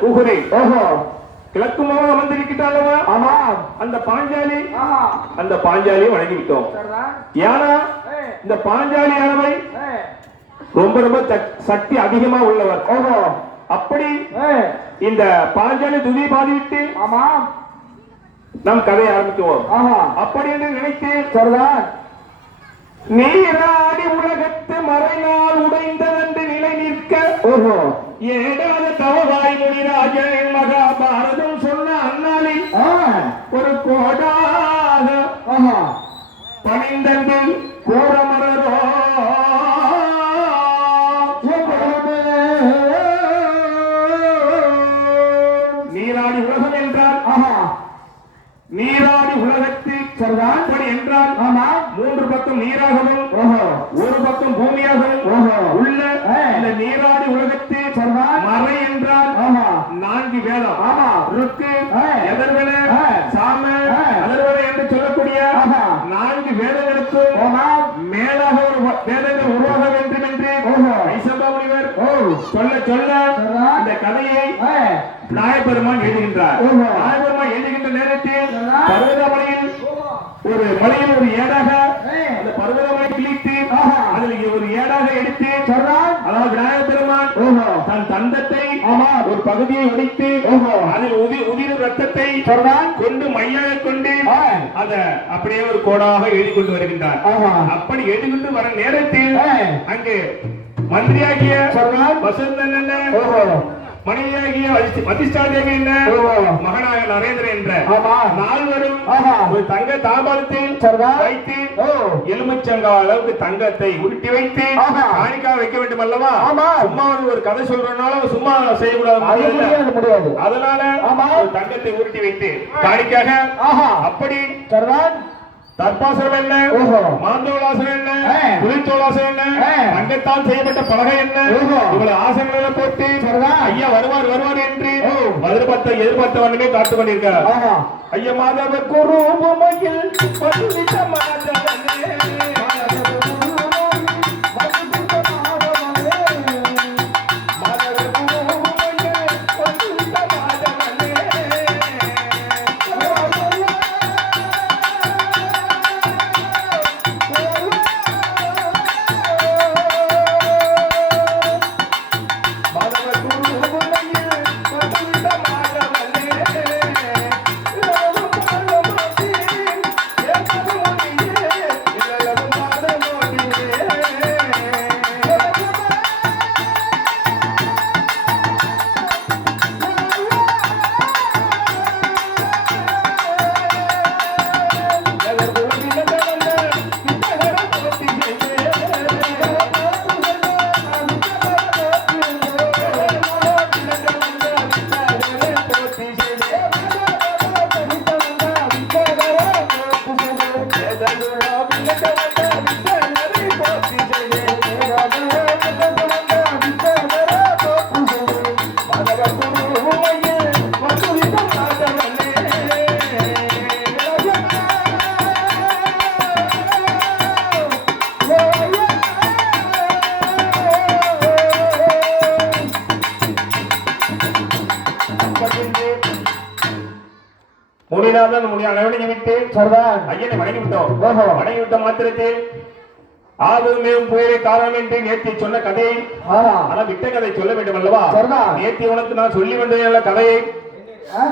குகுரை ஓஹோ. கிழக்கு முகம் அமர்ந்திருக்கிறாளவா ஆமாம் அந்த பாஞ்சாலி? அந்த பாஞ்சாலியை வணங்கி விட்டோம் ஏன்னா இந்த பாஞ்சாலி அளவை ரொம்ப ரொம்ப சக்- சக்தி அதிகமா உள்ளவர். ஓஹோ. அப்படி இந்த பாஞ்சாலி துதி பாடிவிட்டு ஆமாம் நம் கதையை ஆரம்பிக்குவோம். ஆஹா அப்படி என்று நினைத்து சரிதான் நீராடி உலகத்து ஓஹோ. ஏடாத தவவாய் முனிராஜன் மகாபாரதம் சொன்ன அண்ணாளில் ஆ. ஒரு கோடாக ஆஹா. என்றால் ஆமா மூன்று பக்கம் நீராகவும் ஓஹோ ஒரு பக்கம் பூமியாகவும் ஓஹோ உள்ள. இந்த நீராடி உலகத்து மறை என்றால் ஆமா நான்கு வேதம் ஆமா ருக்கு. எதிர்வன. சாம. அதர்வன என்று சொல்லக்கூடிய. நான்கு வேதங்களுக்கு ஆமா மேலாக ஒரு வேதங்கள் உருவாக வேண்டும் என்று ஓஹோ. ஐசப்பா முனிவர் ஓ சொல்ல சொல்ல. இந்த கதையை நாயபெருமான் எழுதுகின்றார். நாயபெருமான் எழுதுகின்ற ஒரு மலையில் ஒரு ஏடாக அந்த பர்வதமலை கிழித்து. அதில் ஒரு ஏடாக எடுத்து சரிதான் அதாவது நாயபெருமான் ஓஹோ. தன் தந்தத்தை ஆமா. ஒரு பகுதியை உடைத்து ஓஹோ. அதில் உதி உதிரும் ரத்தத்தை சரிதான் கொண்டு மையாக கொண்டு அத அப்படியே ஒரு கோடாக எழுதி கொண்டு வருகின்றார். ஆஹா. அப்படி எழுதி கொண்டு வர நேரத்தில் அங்கே மந்திரியாகிய சரிதான் வசந்தன் ஓஹோ. மனைவியாகிய வசி- வசிஷ்டாதேவி என்ன? மகனாக நரேந்திரன் என்ற. ஆமா. நால்வரும். ஒரு தங்க தாபாலத்தில் வைத்து எலுமிச்சங்கா அளவுக்கு தங்கத்தை உருட்டி வைத்து. காணிக்கா வைக்க வேண்டும் அல்லவா? ஆமா. சும்மா ஒரு கதை சொல்றதுனால சும்மா செய்யக்கூடாது அதனால தங்கத்தை உருட்டி வைத்து காணிக்காக. அப்படி சரிதான் தற்பாசனம் என்ன ஓஹோ. மாந்தோளாசனம் என்ன. புலித்தோளாசனம் என்ன. தங்கத்தால் செய்யப்பட்ட பலகை என்ன. இவ்வளவு ஆசனங்களை போட்டு. ஐயா வருவார் வருவார் என்று. எதிர்பார்த்த எதிர்பார்த்த வண்ணமே காத்து ஆஹா ஐயா மாதவ குரு பொம்மையில் முனி அளவணியை விட்டு சரிதான் ஐயனை வணங்கி விட்டோம். வணங்கி விட்ட மாத்திரத்தில் ஆதுமேவும் புயலை காரணம் என்று நேற்று சொன்ன ஆஹா ஆனா விட்ட கதை சொல்ல வேண்டும் அல்லவா. நேற்று உனக்கு நான் சொல்லி வந்தேன் கதையை?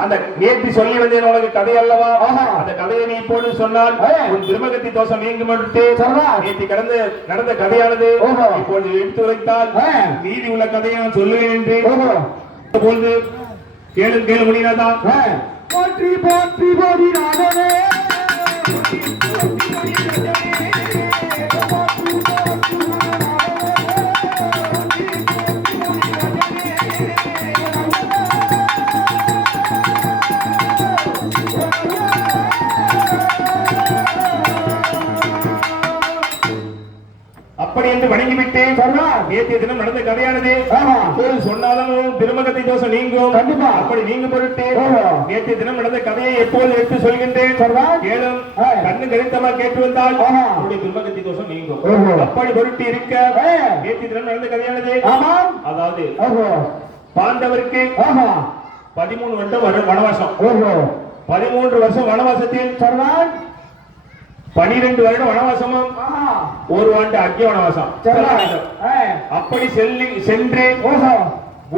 அந்த நேற்று சொல்லி வந்தேன் உனக்கு கதை அல்லவா ஆஹா. அந்த கதையை நீ இப்போது சொன்னால். உன் திருமகத்தி தோஷம் நீங்கும். நேற்று கடந்த நடந்த கதையானது ஓஹோ. இப்பொழுது எடுத்து உரைத்தால். நீதி உள்ள கதையை நான் சொல்லுவேன் என்று அப்பொழுது கேளு கேளு முடியாதா ஆ. போற்றி போற்றி போதி நாதனே என்று வணங்கிவிட்டு சரிதான். நேற்றைய தினம் நடந்த கதையானது ஆமா. இப்போது சொன்னாலும் திருமகத்தை தோஷம் நீங்கும் கண்டிப்பா. அப்படி நீங்க பொருட்டு. நேற்றைய தினம் நடந்த கதையை எப்போது எடுத்து சொல்கின்றேன். கேளும். கண்ணு கருத்தமா கேட்டு வந்தால் ஆஹா. உன்னுடைய துன்பகத்தி தோஷம் நீங்கும் ஓஹோ. அப்படி பொருட்டு இருக்க ஆ. நேற்று தினம் நடந்த கதையானது ஆமாம் அதாவது ஓஹோ பாண்டவருக்கு ஆஹா பதிமூணு வருடம் வரு- வனவாசம் ஓஹோ பதிமூன்று வருஷம் வனவாசத்தில் பனிரெண்டு வருடம் வனவாசமும் ஒரு ஆண்டு அக்கிய வனவாசம். அப்படி செல்லி சென்று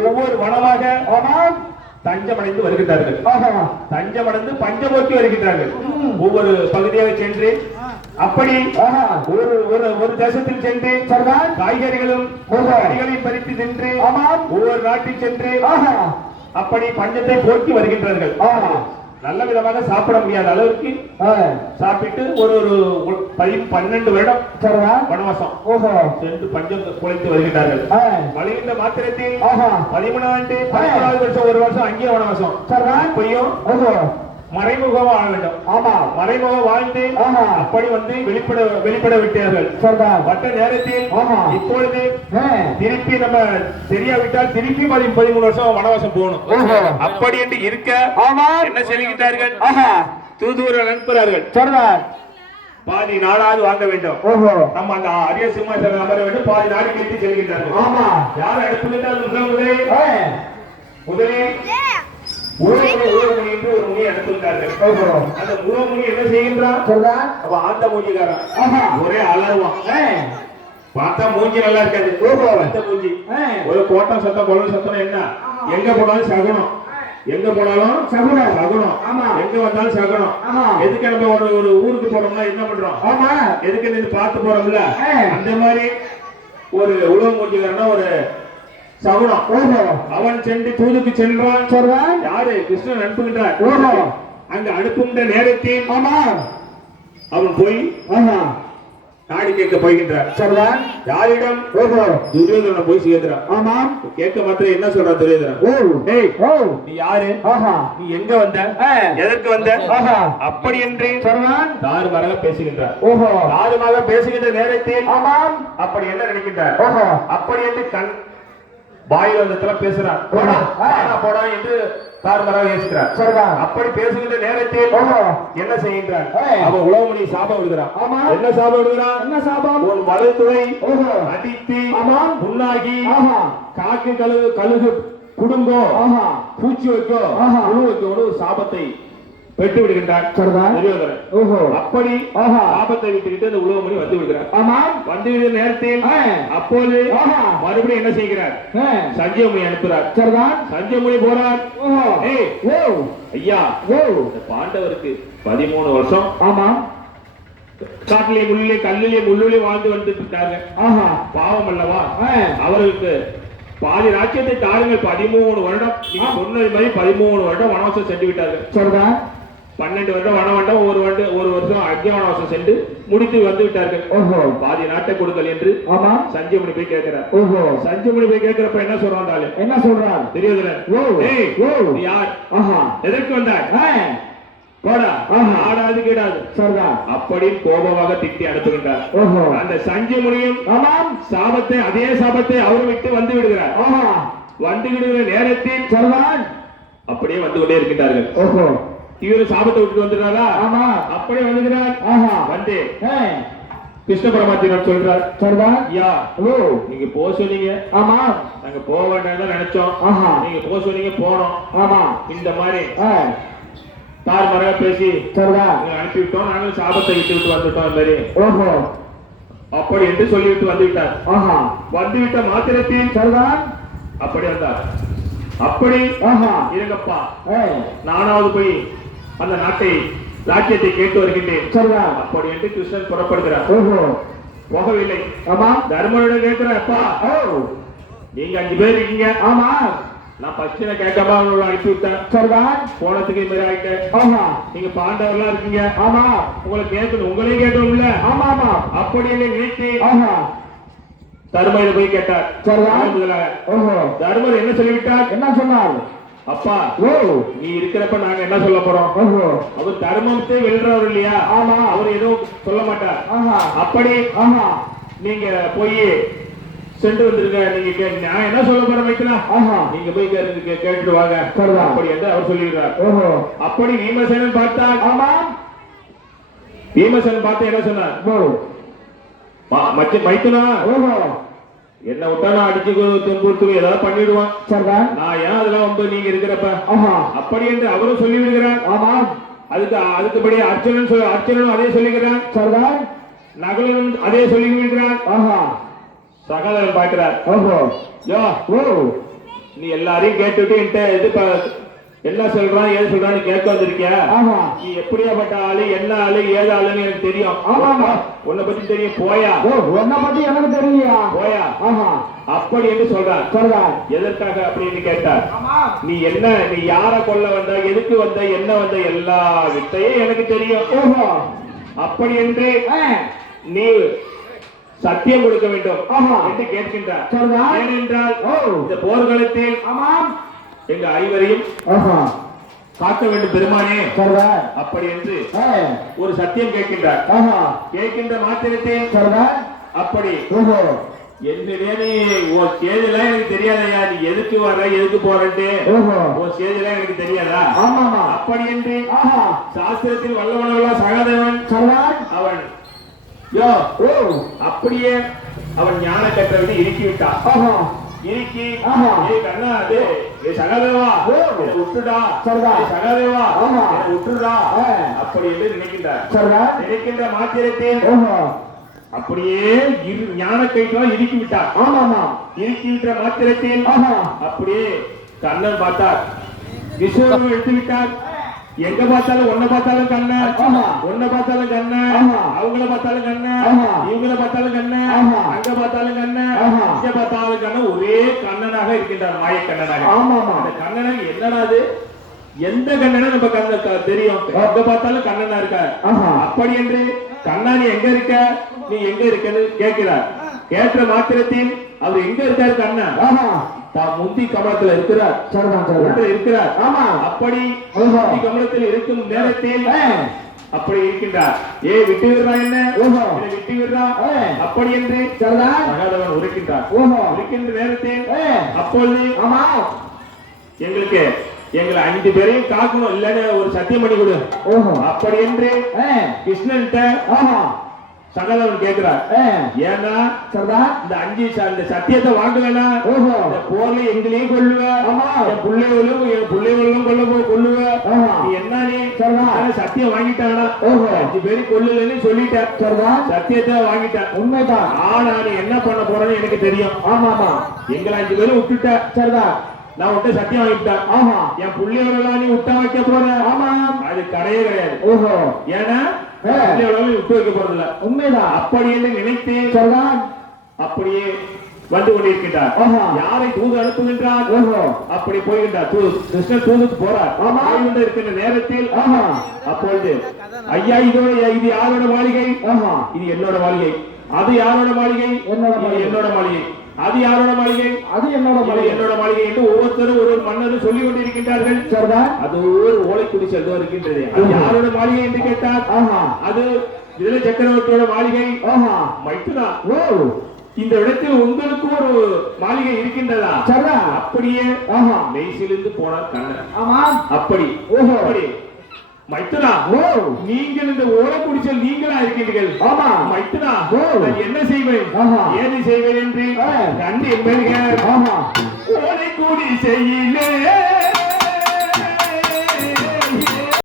ஒவ்வொரு வனமாக தஞ்சமடைந்து வருகின்றார்கள். தஞ்சமடைந்து பஞ்சமூர்த்தி வருகின்றார்கள். ஒவ்வொரு பகுதியாக சென்று அப்படி ஆஹா. ஒரு ஒரு ஒரு தேசத்தில் சென்று காய்கறிகளும் ஓஹோ. கனிகளையும் பறித்து சென்று ஒவ்வொரு நாட்டில் சென்று ஆஹா. அப்படி பஞ்சத்தை போக்கி வருகின்றார்கள். ஆஹா. நல்ல விதமாக சாப்பிட முடியாத அளவுக்கு சாப்பிட்டு ஒரு ஒரு பதி- பன்னெண்டு வருடம் வனவாசம் ஓஹோ. சென்று பஞ்சம் குலைத்து வருகின்றார்கள். ஏ வருகின்ற மாத்திரத்தில் ஆண்டு பதிமூணாவது வருஷம் ஒரு வருஷம் அங்கேயே வனவாசம். இப்பயும் ஓஹோ. மறைமுகமா வாழ வேண்டும் ஆமா. மறைமுகம் வாழ்ந்து ஆஹா. அப்படி வந்து வெளிப்பட வெளிப்பட விட்டார்கள் மற்ற நேரத்தில் ஆமா. இப்பொழுது திருப்பி நம்ம தெரியாவிட்டால் திருப்பி பதி- பதிமூணு வருஷம் வனவாசம். போகணும். அப்படி என்று இருக்க ஆமா. என்ன செய்கின்றார்கள் ஆஹா. தூதுவர்கள் அனுப்புகிறார்கள். சரிதான். பாதி நாளாவது வாங்க வேண்டும். ஓஹோ. நம்ம அந்த அரிய சிம்மாசனம் அமர வேண்டும். பாதி நாடு கழித்து செல்கின்றார்கள். ஆமா. யார் முதலே முதலில் உலகமுனி உலகமுனி என்று ஒரு அனுப்புகின்றார்கள் ஓஹோ. அந்த உலகமுனி என்ன செய்கின்றான் சரிதான் அப்ப ஆந்த மூஞ்சிக்காரன். ஒரே அலறுவான் ஏ. பார்த்தா மூஞ்சி நல்லா இருக்காது. அந்த மூஞ்சி. ஒரு கோட்டம் சத்தம் குழந்தை சத்தம் என்ன? எங்க போனாலும் சகுனம். எங்க போனாலும் சகுனம். சகுனம். ஆமா. எங்க வந்தாலும் சகுனம். எதுக்கு நம்ம ஒரு ஒரு ஊருக்கு போறோம்னா என்ன பண்றோம்? ஆமா. எதுக்கு நீ பார்த்து போறோம்ல. அந்த மாதிரி ஒரு உலக மூஞ்சிக்காரனா ஒரு சகுனம் ஓஹோ. அவன் சென்று தூதுக்கு சென்றான். சரிதான் யாரு? கிருஷ்ணன் அனுப்புகின்றார். ஓஹோ. அங்க அனுப்புகின்ற நேரத்தில் ஆமா. அவன் போய் ஆஹா. நாடி கேட்க போகின்றார். சரிதான் யாரிடம்? ஓஹோ. துரியோதனன் போய் சேர்க்கிறான் ஆமாம் கேட்க மாத்திரம் என்ன சொல்றான் துரியோதனன்? ஓ. டேய் ஓ. நீ யாரு? ஆஹா. நீ எங்க வந்த? எதற்கு வந்த? ஆஹா. அப்படி என்று சரிதான் தாறுமாறாக பேசுகின்றார். ஓஹோ. தாறுமாக பேசுகின்ற நேரத்தில் ஆமாம். அப்படி என்ன நினைக்கின்றார்? ஓஹோ. அப்படி என்று கண் வாயில் வந்தத்துல பேசுறான். போடா போடா, என்று தாறுமாறாக பேசுகிறார் சரிதான் அப்படி பேசுகின்ற நேரத்தில் என்ன செய்கின்றார். அவன் உழவுமணி சாபம் விடுகிறான். ஆமா. என்ன சாபம் விடுகிறான்? என்ன சாபம்? ஒரு மலை துளை ஓஹோ. அடித்து. புண்ணாகி காக்கு கழுகு கழுகு குடும்போ ஆஹா. பூச்சி வைக்கோ. ஆஹா. புழு வைக்கோ ஒரு சாபத்தை பெற்று விடுகின்றார் ஓஹோ. அப்படி ஆஹா. சாபத்தை விட்டுவிட்டு அந்த உலகமணி வந்து விடுகிறார். ஆமாம். வந்து விடுகிற நேரத்தில் அப்போது மறுபடியும் என்ன செய்கிறார்? ஏ சஞ்சயமுனி அனுப்புகிறார். சரிதான் சஞ்சயமுனி போறார் ஐயா ஓ. பாண்டவருக்கு பதிமூணு வருஷம். ஆமாம். காட்டிலே முள்ளிலே கல்லிலே முள்ளிலே வாழ்ந்து வந்துட்டு இருக்காங்க. ஆஹா. பாவம் அல்லவா? அவர்களுக்கு பாதி ராஜ்யத்தை தாருங்கள். பதிமூணு வருடம். சொன்னது மாதிரி பதிமூணு வருடம் வனவாசம் சென்று விட்டார்கள் சரிதான் பன்னெண்டு வருடம் வனவண்டம் ஒரு வருடம் ஒரு வருஷம் அக்னி வனவாசம் சென்று முடித்து வந்து விட்டார்கள். ஓஹோ. பாதி நாட்டை கொடுக்கல் என்று ஆமாம் சஞ்சயமுனி போய் கேட்கிறார். ஓஹோ. சஞ்சயமுனி போய் கேட்கிறப்ப என்ன சொல்றான் என்ன சொல்றார் தெரியுதுல ஓ. ஓ. யார்? ஆஹா. எதற்கு வந்தாய்? ஏ போடா. ஆடாது கேடாது. சரிதான் அப்படி கோபமாக திட்டி அனுப்புகின்றார். அந்த சஞ்சயமுனியும் ஆமாம் சாபத்தை அதே சாபத்தை அவர் விட்டு வந்து விடுகிறார். வந்து விடுகிற நேரத்தில் சரிதான். அப்படியே வந்து கொண்டே இருக்கின்றார்கள். ஓஹோ. இவர் சாபத்தை விட்டு வந்துடுறாரா? ஆமா. அப்படியே வந்துகிறார் ஆஹா. வந்து. கிருஷ்ண பரமாத்திரர் சொல்றார். சரிதான் ஐயா ஓ. நீங்க போக சொன்னீங்க. ஆமா. நாங்க போக வேண்டாம் நினைச்சோம். ஆஹா. நீங்க போக சொன்னீங்க போனோம். ஆமா. இந்த மாதிரி ஏ தாறுமாறாக பேசி சரிதான் உங்களை அனுப்பிவிட்டோம். நாங்களும் சாபத்தை விட்டு விட்டு வந்துட்டோம் மாதிரி. ஓஹோ. அப்படி என்று சொல்லிவிட்டு வந்து விட்டார் ஆஹா. வந்துவிட்ட மாத்திரத்தில் சரிதான் அப்படி வந்தார். அப்படி ஆஹா. இருங்கப்பா. நானாவது போய் அந்த நாட்டை ராஜ்யத்தை கேட்டு வருகின்றேன். சரிதான் அப்படி என்று கிருஷ்ணன் புறப்படுகிறார். ஓஹோ. போகவில்லை. ஆமா. அப்பா ஓ. நீங்க அஞ்சு பேர் இருக்கீங்க. ஆமா. நான் பச்சனை கேட்காம அவங்களை அனுப்பி விட்டேன். சரிதான் போனதுக்கு இது மாதிரி ஆயிட்டேன். ஆஹா நீங்க பாண்டவர்லாம் இருக்கீங்க. ஆமா. உங்களை கேட்கணும் உங்களையும் கேட்டோம்ல ஆமா ஆமா. அப்படி என்ன நினைத்து ஆஹா தர்மரை போய் கேட்டார். சரிதான் தர்மர் என்ன சொல்லிவிட்டார்? என்ன சொன்னார்? அப்பா ஓ. நீ இருக்கிறப்ப நாங்க என்ன சொல்ல போறோம்? அவர் தர்மத்தை வெல்றவர் இல்லையா? ஆமா. அவர் எதுவும் சொல்ல மாட்டார். ஆஹா. அப்படி ஆஹா. நீங்க போய் சென்று வந்திருக்க நீங்க நான் என்ன சொல்ல போறேன் வைக்கலாம் ஆஹா. நீங்க போய் கேட்டுட்டு வாங்க. அப்படி என்று அவர் சொல்லிடுறார். ஓஹோ. அப்படி பீமசேனன் பார்த்தால் ஆமா. பீமசேனன் பார்த்து என்ன சொன்னார்? மச்ச மைத்துனா? ஓஹோ. என்ன விட்டா நான் அடிச்சு துன்புறுத்துவேன் ஏதாவது பண்ணிடுவான். சரிதான். நான் ஏன் அதெல்லாம் வந்து நீங்க இருக்கிறப்ப? ஆஹா. அப்படி என்று அவரும் சொல்லி விடுகிறார். ஆமாம் அதுக்கு அதுக்குபடி அர்ச்சனன் சொல் அர்ச்சனனும் அதே சொல்லுகிறான் சரிதான். நகலனும் அதே சொல்லி விடுகிறான். ஆஹா. சகோதரன் பார்க்கிறார். ஓஹோ. யோ. ஓ. நீ எல்லாரையும் கேட்டுட்டு என்கிட்ட இது என்ன சொல்றான் ஏது சொல்றான்னு கேட்க வந்திருக்கியா? நீ எப்படியாப்பட்ட ஆளு என்ன ஆளு ஏது ஆளுன்னு எனக்கு தெரியும். உன்னை பத்தி தெரியும் போயா? உன்னை பத்தி எனக்கு தெரியலையா? போயா? அப்படி என்று சொல்றான் சரிதான் எதற்காக அப்படின்னு கேட்டார்? நீ என்ன நீ யார கொல்ல வந்த எதுக்கு வந்த என்ன வந்த எல்லா வித்தையும் எனக்கு தெரியும். ஓஹோ. அப்படி என்று நீ சத்தியம் கொடுக்க வேண்டும். என்று கேட்கின்றார். ஏனென்றால் இந்த போர்க்களத்தில் ஆமாம். எங்க ஐவரையும் காக்க வேண்டும் பெருமானே. அப்படி என்று ஒரு சத்தியம் கேட்கின்றார். ஆஹா. கேட்கின்ற மாத்திரத்தில் சரிதான் அப்படி. நீ உன் சேதெல்லாம் எனக்கு தெரியாதயா நீ எதுக்கு வர எதுக்கு போறன்ட்டு. உன் சேதெல்லாம் எனக்கு தெரியாதா? அப்படி என்று ஆஹா. சாஸ்திரத்தில் வல்லவனவளா சகாதேவன் அவன் யோ. அப்படியே அவன் ஞான கற்றவனை இறுக்கி விட்டான் இறுக்கி. ஏய் கண்ணா டே ஏ சகாதேவா விட்டுடா. ஏய் சகாதேவா ஆமா. விட்டுடா. அப்படி என்று நினைக்கின்றார். சரிதான் நினைக்கின்ற மாத்திரத்தில் அப்படியே இரு ஞான கைக்கெல்லாம் இறுக்கி விட்டார் ஆமாமா. இறுக்கி விட்ட மாத்திரத்தில் அப்படியே கண்ணன் பார்த்தார். விஸ்வரூபம் எடுத்து விட்டார் எங்க பார்த்தாலும் ஒன்ன பார்த்தாலும் கண்ணன் ஆமா. ஒன்ன பார்த்தாலும் கண்ணன் ஆமா. அவங்கள பார்த்தாலும் கண்ணன் ஆமா. இவங்கள பார்த்தாலும் கண்ணன் ஆமா. அங்க பார்த்தாலும் கண்ணன் ஆமா. இங்க பார்த்தாலும் கண்ணன் ஒரே கண்ணனாக இருக்கின்றார் மாய கண்ணனாக. அந்த கண்ணனுக்கு என்னடா அது? எந்த கண்ணனை நம்ம கண்ண தெரியும்? எங்க பார்த்தாலும் கண்ணனா இருக்கார். அப்படி என்று கண்ணா நீ எங்க இருக்க? நீ எங்க இருக்கன்னு கேட்கிறார். கேட்ட மாத்திரத்தில் அவர் எங்க இருக்காரு கண்ணா? ஆஹா. தான் முந்தி கமலத்துல இருக்கிறார். இருக்கிறார். ஆமா. அப்படி. முந்தி கமலத்தில் இருக்கும் நேரத்தில் அப்படி இருக்கின்றார். ஏ விட்டு விடுறா என்ன? ஓஹோ. விட்டு விடுறா. அப்படி என்று சகாதவன் உரைக்கின்றார். ஓஹோ. இருக்கின்ற நேரத்தில் அப்பொழுது ஆமா. எங்களுக்கு எங்களை அஞ்சு பேரையும் காக்கணும். இல்லன்னு ஒரு சத்தியம் பண்ணி கொடு. ஓஹோ. அப்படி என்று ஆ, சகாதவன் கேட்கிறார் ஏன்னா சரிதான் இந்த அஞ்சு இந்த சத்தியத்தை வாங்கலனா ஓஹோ. இந்த போர்ல எங்களையும் கொல்லுவ ஆமா. என் பிள்ளைகளும் என் பிள்ளைகளும் கொல்ல போ ஆஹா. நீ என்ன நீ சத்தியம் வாங்கிட்டானா? ஓஹோ. அஞ்சு பேரு கொல்லுலன்னு சொல்லிட்டேன். சரிதான் சத்தியத்தை வாங்கிட்டேன். உண்மைதான். ஆனா நீ என்ன பண்ண போறேன்னு எனக்கு தெரியும். ஆமாமா. எங்களை அஞ்சு பேரும் விட்டுட்ட. சரிதான் நான் விட்டு சத்தியம் வாங்கிட்டேன். ஆஹா. என் பிள்ளைகளெல்லாம் நீ விட்டா வைக்க போற. ஆமா அது கிடையவே கிடையாது. ஓஹோ. ஏன்னா விட்டு வைக்க போறதில்ல உண்மைதான். அப்படி என்று நினைத்து சரிதான் அப்படியே வந்து கொண்டிருக்கின்றார். யாரை தூது அனுப்புகின்றார் அப்படி போகின்றார். தூது. கிருஷ்ணன் தூதுக்கு போறார். இருக்கின்ற நேரத்தில் அப்பொழுது ஐயா இதோட இது யாரோட மாளிகை? இது என்னோட மாளிகை. அது யாரோட மாளிகை? என்னோட இது மாளிகை. மாளிகை அது யாரோட மாளிகை? அது என்னோட மலை என்னோட மாளிகை என்று ஒவ்வொருத்தரும் ஒரு மன்னரும் சொல்லிக் கொண்டிருக்கின்றார்கள் சரிதான் அது ஒரு ஓலைக்குடி செல்வம் இருக்கின்றது. அது. யாரோட மாளிகை என்று கேட்டார் ஆஹா. அது இதுல சக்கரவர்த்தியோட மாளிகை. ஆஹா. மைத்துனா ஓ. இந்த இடத்தில் உங்களுக்கு ஒரு மாளிகை இருக்கின்றதா? சரிதான் அப்படியே ஆஹா. மெய்சிலிருந்து போனார் கண்ணன். ஆமா அப்படி. ஓஹோ. அப்படி. மைத்துனா நீங்கள் இந்த ஓலை குடிச்சல் நீங்களா இருக்கின்றீர்கள் ஆமா. மைத்துனா என்ன செய்வேன். ஏது செய்வேன் என்று. கண்டு ஓலை குடி செய்யிலே